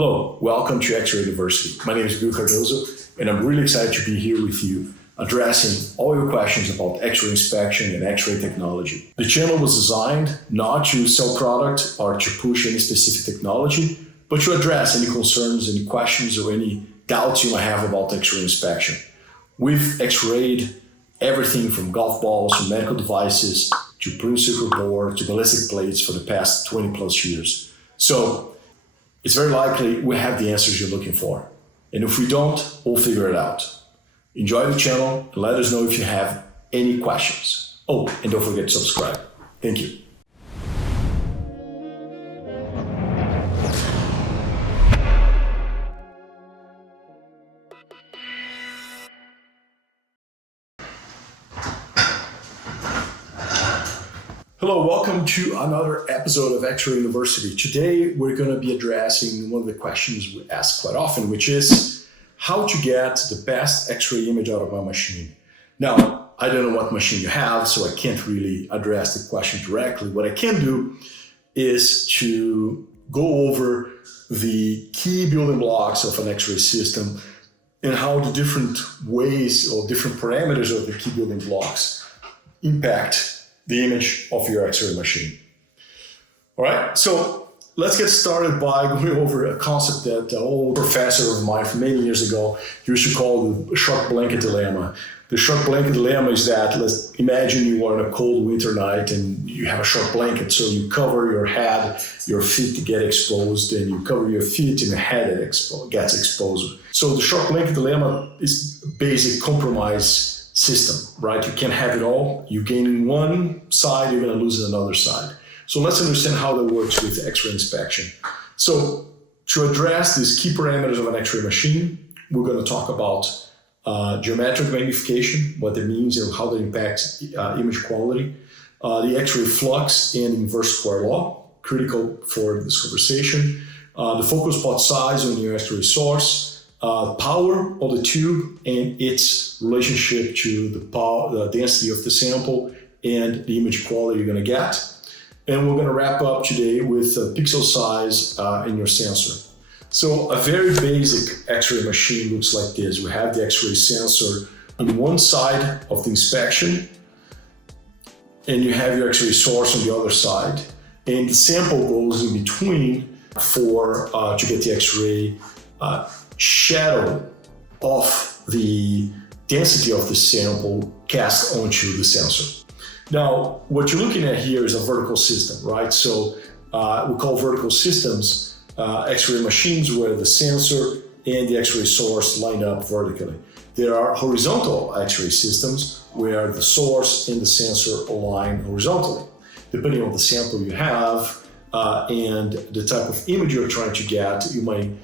Hello, welcome to X-Ray University. My name is Cardoso, and I'm really excited to be here with you, addressing all your questions about X-ray inspection and X-ray technology. The channel was designed not to sell product or to push any specific technology, but to address any concerns, any questions, or any doubts you might have about X-ray inspection. We've X-rayed everything from golf balls to medical devices to printed circuit board to ballistic plates for the past 20 plus years. So it's very likely we have the answers you're looking for. And if we don't, we'll figure it out. Enjoy the channel and let us know if you have any questions. Oh, and don't forget to subscribe. Thank you. Hello, welcome to another episode of X-Ray University. Today, we're going to be addressing one of the questions we ask quite often, which is how to get the best X-ray image out of my machine. Now, I don't know what machine you have, so I can't really address the question directly. What I can do is to go over the key building blocks of an X-ray system and how the different ways or different parameters of the key building blocks impact the image of your X-ray machine. All right, so let's get started by going over a concept that an old professor of mine from many years ago used to call the shark blanket dilemma. The shark blanket dilemma is that, let's imagine you are on a cold winter night and you have a shark blanket, so you cover your head, your feet get exposed, and you cover your feet and your head gets exposed. So the shark blanket dilemma is a basic compromise system, right? You can't have it all. You gain in one side, you're going to lose in another side. So let's understand how that works with X-ray inspection. So to address these key parameters of an X-ray machine, we're going to talk about geometric magnification, what that means and how that impacts image quality, the X-ray flux and inverse square law, critical for this conversation, the focal spot size on your X-ray source, power of the tube and its relationship to the density of the sample and the image quality you're going to get. And we're going to wrap up today with pixel size in your sensor. So a very basic X-ray machine looks like this. We have the X-ray sensor on one side of the inspection, and you have your X-ray source on the other side. And the sample goes in between to get the X-ray shadow of the density of the sample cast onto the sensor. Now, what you're looking at here is a vertical system, right? So we call vertical systems X-ray machines where the sensor and the X-ray source line up vertically. There are horizontal X-ray systems where the source and the sensor align horizontally. Depending on the sample you have and the type of image you're trying to get, we might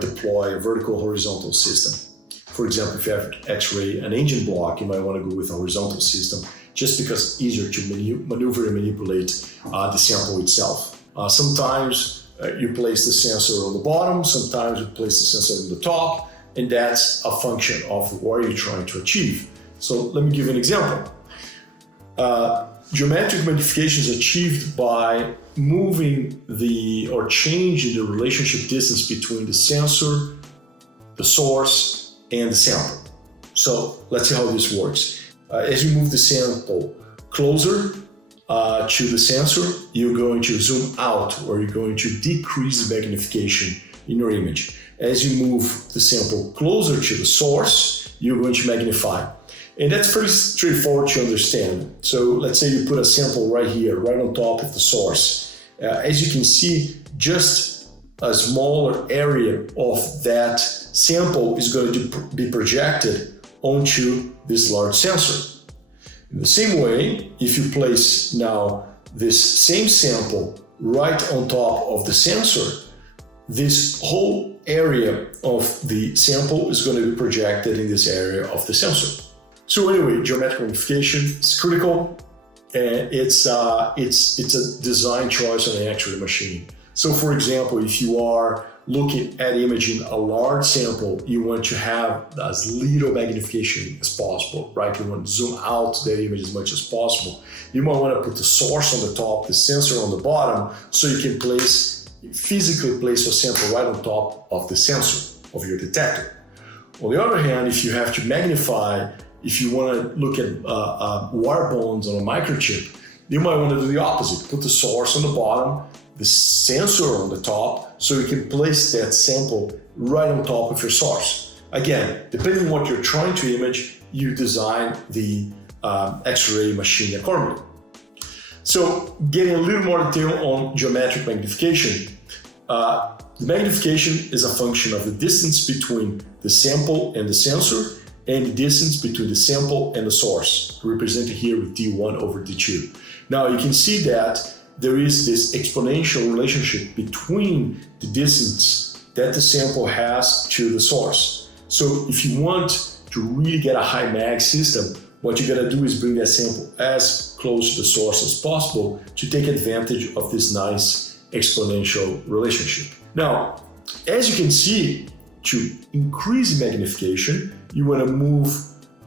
deploy a vertical horizontal system. For example, if you have X-ray an engine block, you might want to go with a horizontal system just because it's easier to maneuver and manipulate the sample itself. Sometimes you place the sensor on the bottom, sometimes you place the sensor on the top, and that's a function of what you're trying to achieve. So let me give you an example. Geometric magnification is achieved by moving or changing the relationship distance between the sensor, the source, and the sample. So let's see how this works. As you move the sample closer to the sensor, you're going to zoom out or you're going to decrease the magnification in your image. As you move the sample closer to the source, you're going to magnify. And that's pretty straightforward to understand. So let's say you put a sample right here, right on top of the source. As you can see, just a smaller area of that sample is going to be projected onto this large sensor. In the same way, if you place now this same sample right on top of the sensor, this whole area of the sample is going to be projected in this area of the sensor. So anyway, geometric magnification is critical, and it's a design choice on an X-ray machine. So for example, if you are looking at imaging a large sample, you want to have as little magnification as possible, right? You want to zoom out the image as much as possible. You might want to put the source on the top, the sensor on the bottom, so you can place physically place your sample right on top of the sensor of your detector. On the other hand, if you have to magnify, if you want to look at wire bonds on a microchip, you might want to do the opposite. Put the source on the bottom, the sensor on the top, so you can place that sample right on top of your source. Again, depending on what you're trying to image, you design the X-ray machine accordingly. So getting a little more detail on geometric magnification. The magnification is a function of the distance between the sample and the sensor and the distance between the sample and the source, represented here with d1 over d2. Now you can see that there is this exponential relationship between the distance that the sample has to the source. So if you want to really get a high mag system, what you gotta do is bring that sample as close to the source as possible to take advantage of this nice exponential relationship. Now, as you can see, to increase magnification, you want to move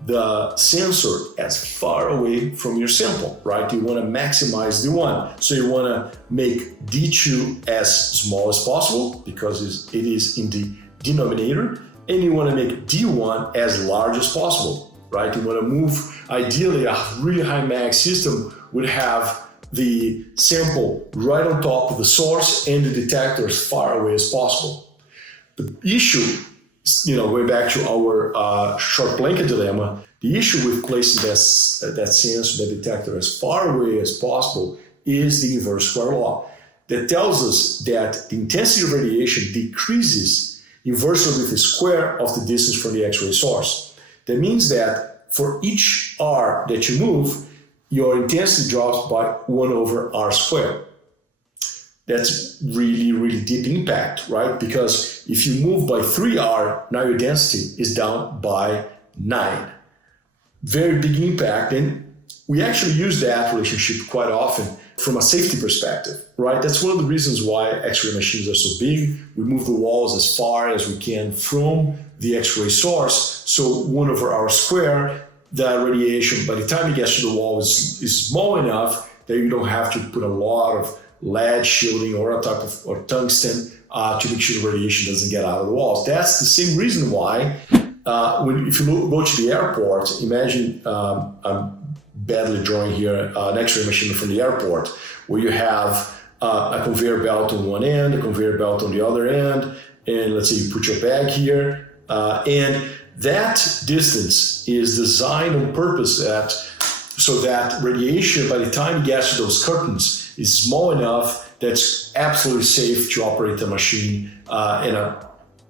the sensor as far away from your sample, right? You want to maximize D1. So you want to make D2 as small as possible because it is in the denominator, and you want to make D1 as large as possible, right? You want to move, ideally, a really high mag system would have the sample right on top of the source and the detector as far away as possible. The issue, going back to our short blanket dilemma, the issue with placing that sensor, that detector as far away as possible is the inverse square law that tells us that the intensity of radiation decreases inversely with the square of the distance from the X-ray source. That means that for each R that you move, your intensity drops by 1 over R squared. That's really, really deep impact, right? Because if you move by 3R, now your density is down by 9. Very big impact. And we actually use that relationship quite often from a safety perspective, right? That's one of the reasons why X-ray machines are so big. We move the walls as far as we can from the X-ray source. So 1 over R squared, the radiation, by the time it gets to the wall, is small enough that you don't have to put a lot of lead shielding or a type of or tungsten to make sure the radiation doesn't get out of the walls. That's the same reason why if you go to the airport, imagine I'm badly drawing here an X-ray machine from the airport where you have a conveyor belt on one end, a conveyor belt on the other end, and let's say you put your bag here, and that distance is designed on purpose so that radiation, by the time it gets to those curtains, is small enough that's absolutely safe to operate the machine in a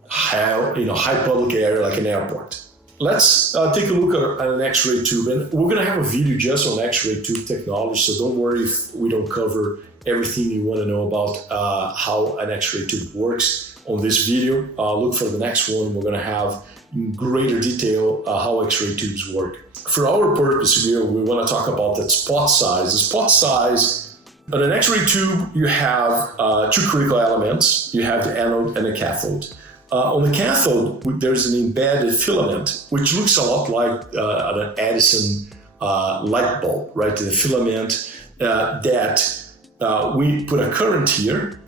high public area like an airport. Let's take a look at an X-ray tube, and we're going to have a video just on X-ray tube technology, so don't worry if we don't cover everything you want to know about how an X-ray tube works on this video. Look for the next one. We're going to have in greater detail how X-ray tubes work. For our purpose here, we want to talk about that spot size. The spot size on an X-ray tube, you have 2 critical elements. You have the anode and the cathode. On the cathode, there's an embedded filament, which looks a lot like an Edison light bulb, right? The filament that we put a current here,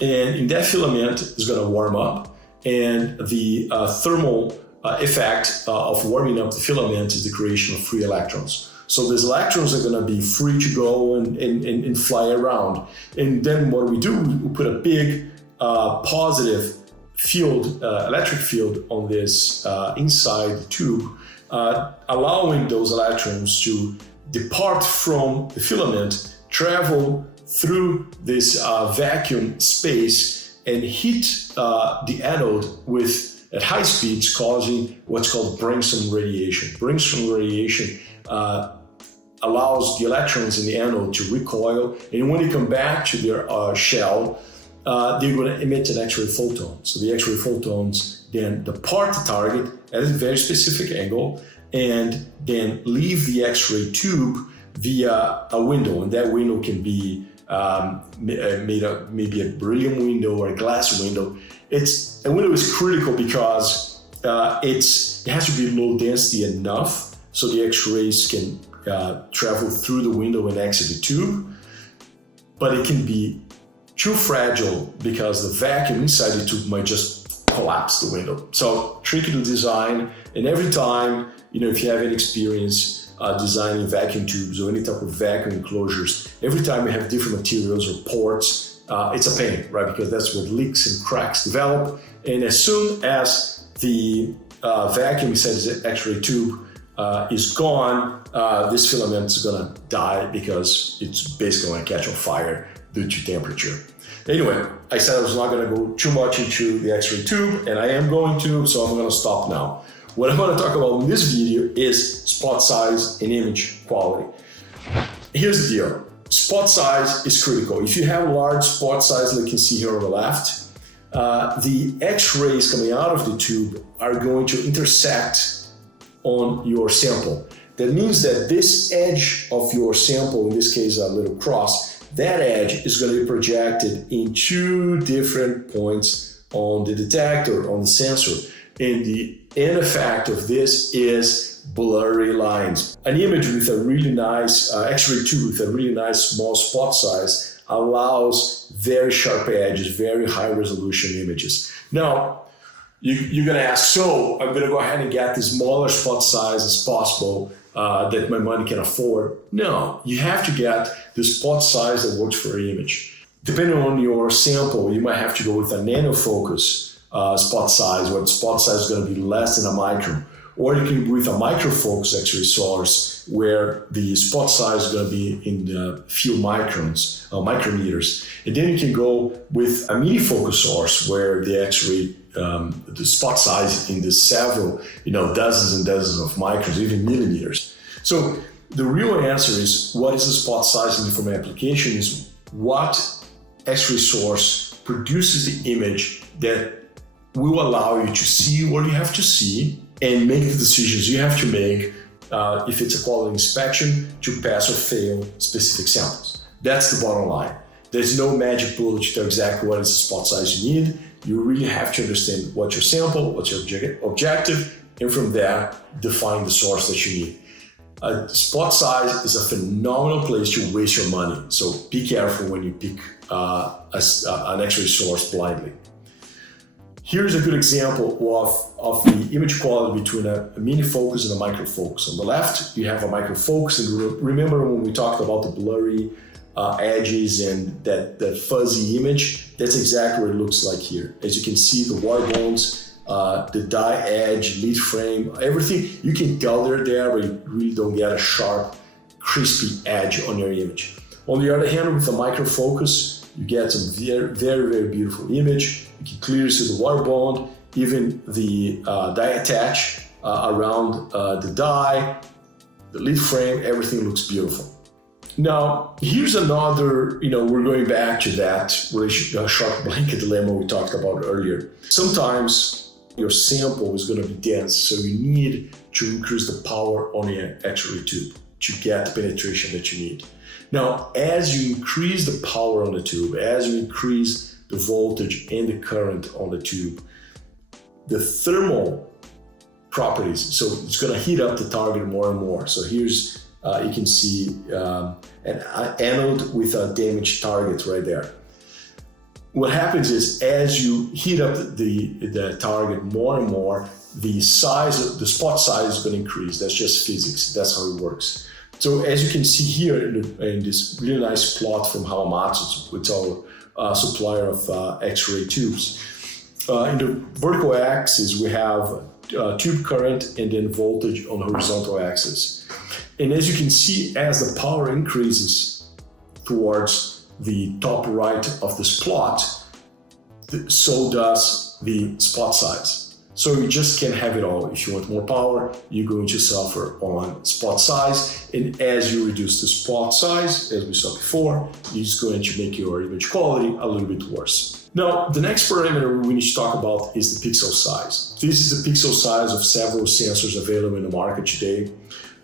and in that filament is going to warm up, and the thermal effect of warming up the filament is the creation of free electrons. So these electrons are going to be free to go and fly around. And then what we do, we put a big positive field, electric field on this inside the tube, allowing those electrons to depart from the filament, travel through this vacuum space, and hit the anode at high speeds, causing what's called Brinson radiation. Brinson radiation allows the electrons in the anode to recoil, and when they come back to their shell, they're going to emit an X-ray photon. So the X-ray photons then depart the target at a very specific angle and then leave the X-ray tube via a window, and that window can be made up maybe a beryllium window or a glass window. A window is critical because it has to be low density enough so the X-rays can travel through the window and exit the tube, but it can be too fragile because the vacuum inside the tube might just collapse the window. So tricky to design, and every time, if you have any experience designing vacuum tubes or any type of vacuum enclosures, every time you have different materials or ports, it's a pain, right? Because that's where leaks and cracks develop. And as soon as the vacuum inside the X-ray tube is gone, this filament is gonna die because it's basically gonna catch on fire due to temperature. Anyway, I said I was not gonna go too much into the X-ray tube, and I am going to, so I'm gonna stop now. What I'm gonna talk about in this video is spot size and image quality. Here's the deal. Spot size is critical. If you have a large spot size, like you can see here on the left, the X-rays coming out of the tube are going to intersect on your sample. That means that this edge of your sample, in this case a little cross, that edge is going to be projected in two different points on the detector, on the sensor. And the end effect of this is blurry lines. An image with a really nice X-ray tube with a really nice small spot size allows very sharp edges, very high resolution images. Now, you're gonna ask, so I'm gonna go ahead and get the smaller spot size as possible that my money can afford. No, you have to get the spot size that works for your image. Depending on your sample, you might have to go with a nano focus spot size, where the spot size is gonna be less than a micron. Or you can go with a microfocus X-ray source, where the spot size is going to be in the few microns, micrometers. And then you can go with a mini focus source, where the X-ray, the spot size in the several, dozens and dozens of microns, even millimeters. So the real answer is, what is the spot size in the application is what X-ray source produces the image that will allow you to see what you have to see and make the decisions you have to make if it's a quality inspection to pass or fail specific samples. That's the bottom line. There's no magic bullet to tell exactly what is the spot size you need. You really have to understand what's your sample, what's your objective, and from there, define the source that you need. Spot size is a phenomenal place to waste your money, so be careful when you pick an X-ray source blindly. Here's a good example of the image quality between a mini focus and a micro focus. On the left, you have a micro focus, and remember when we talked about the blurry edges and that fuzzy image? That's exactly what it looks like here. As you can see, the wire bones, the die edge, lead frame, everything, you can tell they're there, but you really don't get a sharp, crispy edge on your image. On the other hand, with a micro focus, you get some very, very, very beautiful image. You can clearly see the wire bond, even the die attach around the die, the lead frame, everything looks beautiful. Now, here's another, we're going back to that sharp blanket dilemma we talked about earlier. Sometimes your sample is going to be dense, so you need to increase the power on your X-ray tube to get the penetration that you need. Now, as you increase the power on the tube, as you increase the voltage and the current on the tube, the thermal properties, so it's going to heat up the target more and more. So here's, you can see an anode with a damaged target right there. What happens is, as you heat up the target more and more, the spot size is going to increase. That's just physics. That's how it works. So as you can see here in this really nice plot from Hamamatsu, it's our supplier of X-ray tubes. In the vertical axis, we have tube current and then voltage on the horizontal axis. And as you can see, as the power increases towards the top right of this plot, so does the spot size. So you just can't have it all. If you want more power, you're going to suffer on spot size. And as you reduce the spot size, as we saw before, it's going to make your image quality a little bit worse. Now, the next parameter we need to talk about is the pixel size. This is the pixel size of several sensors available in the market today.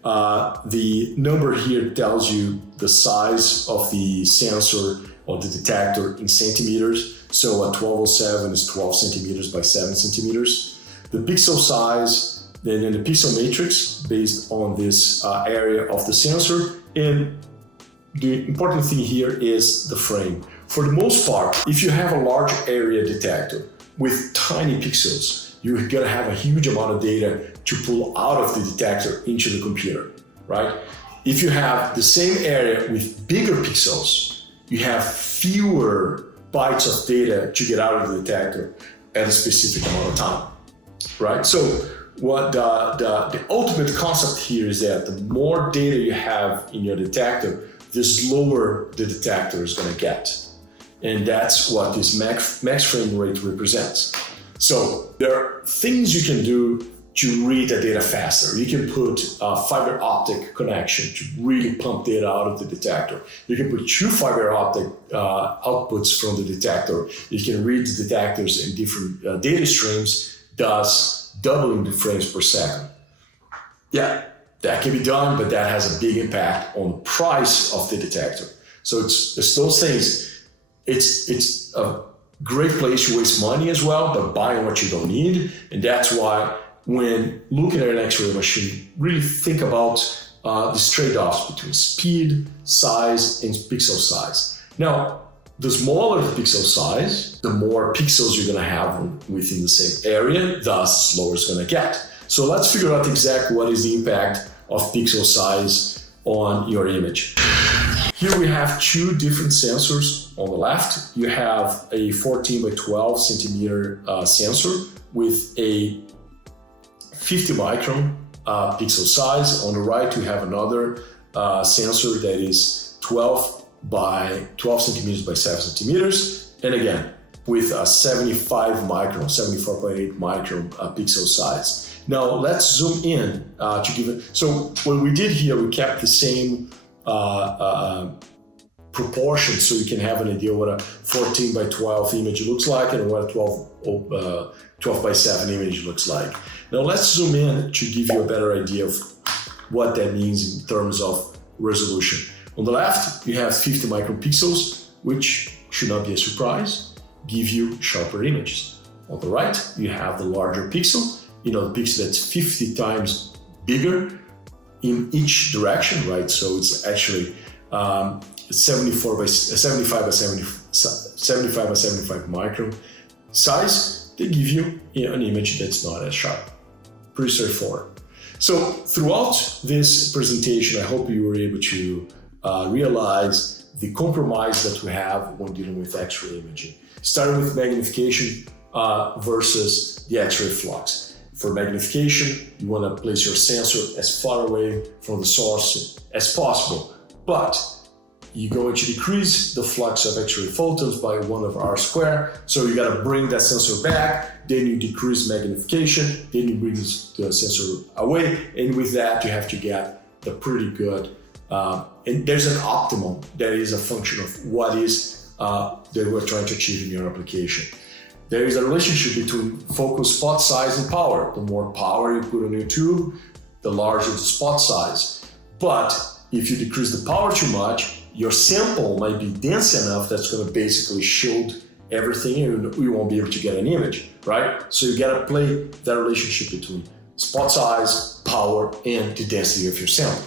The number here tells you the size of the sensor or the detector in centimeters. So a 1207 is 12 centimeters by 7 centimeters. The pixel size, and then the pixel matrix based on this area of the sensor. And the important thing here is the frame. For the most part, if you have a large area detector with tiny pixels, you're gonna have a huge amount of data to pull out of the detector into the computer, right? If you have the same area with bigger pixels, you have fewer bytes of data to get out of the detector at a specific amount of time, right? So what the ultimate concept here is that the more data you have in your detector, the slower the detector is gonna get. And that's what this max frame rate represents. So there are things you can do to read the data faster. You can put a fiber optic connection to really pump data out of the detector. You can put two fiber optic outputs from the detector. You can read the detectors in different data streams, thus doubling the frames per second. Yeah, that can be done, but that has a big impact on the price of the detector. So it's those things. It's a great place to waste money as well, but buying what you don't need. And that's why when looking at an X-ray machine, really think about these trade-offs between speed, size, and pixel size. Now, the smaller the pixel size, the more pixels you're gonna have within the same area, thus slower it's gonna get. So let's figure out exactly what is the impact of pixel size on your image. Here we have two different sensors. On the left, you have a 14 by 12 centimeter sensor with a 50 micron pixel size. On the right, you have another sensor that is 12 centimeters by 7 centimeters. And again, with a 75 micron, 74.8 micron pixel size. Now let's zoom in to give it. So what we did here, we kept the same proportion so you can have an idea what a 14 by 12 image looks like and what a 12 by 7 image looks like. Now let's zoom in to give you a better idea of what that means in terms of resolution. On the left, you have 50 micron pixels, which should not be a surprise, give you sharper images. On the right, you have the larger pixel, the pixel that's 50 times bigger in each direction, right? So it's actually 75 by 75 micron size. They give you an image that's not as sharp. Pretty straightforward. So throughout this presentation, I hope you were able to realize the compromise that we have when dealing with X-ray imaging. Starting with magnification versus the X-ray flux. For magnification, you want to place your sensor as far away from the source as possible, but you're going to decrease the flux of X-ray photons by 1/r squared. So you got to bring that sensor back, then you decrease magnification, then you bring the sensor away, and with that you have to get the pretty good. And there's an optimum that is a function of what is that we're trying to achieve in your application. There is a relationship between focus spot size and power. The more power you put on your tube, the larger the spot size. But if you decrease the power too much, your sample might be dense enough that's going to basically shield everything and you won't be able to get an image, right? So you got to play that relationship between spot size, power, and the density of your sample.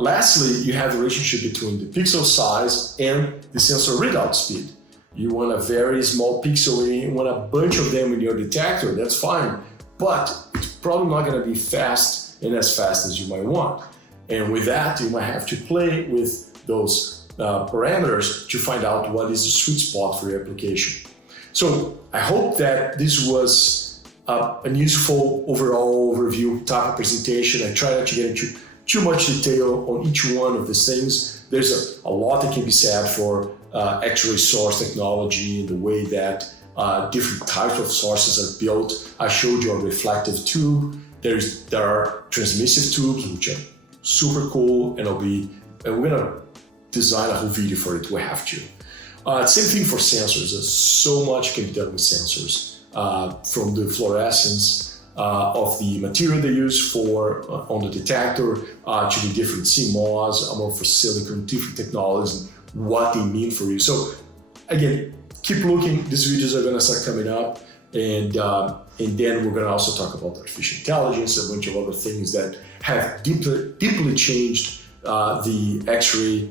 Lastly, you have the relationship between the pixel size and the sensor readout speed. You want a very small pixel, you want a bunch of them in your detector, that's fine, but it's probably not going to be fast and as fast as you might want. And with that, you might have to play with those parameters to find out what is the sweet spot for your application. So I hope that this was an useful overall overview type of presentation. I try not to get into too much detail on each one of these things. There's a lot that can be said for X-ray source technology and the way that different types of sources are built. I showed you a reflective tube. There are transmissive tubes, which are super cool, and we're gonna design a whole video for it. We have to. Same thing for sensors. There's so much can be done with sensors, from the fluorescence of the material they use on the detector to the different CMOS, amorphous silicon, different technologies, what they mean for you. So again, keep looking. These videos are gonna start coming up, and then we're gonna also talk about artificial intelligence, a bunch of other things that have deeply changed the X-ray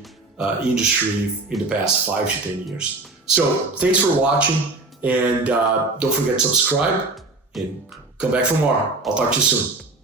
industry in the past 5 to 10 years. So thanks for watching, and don't forget to subscribe and come back for more. I'll talk to you soon.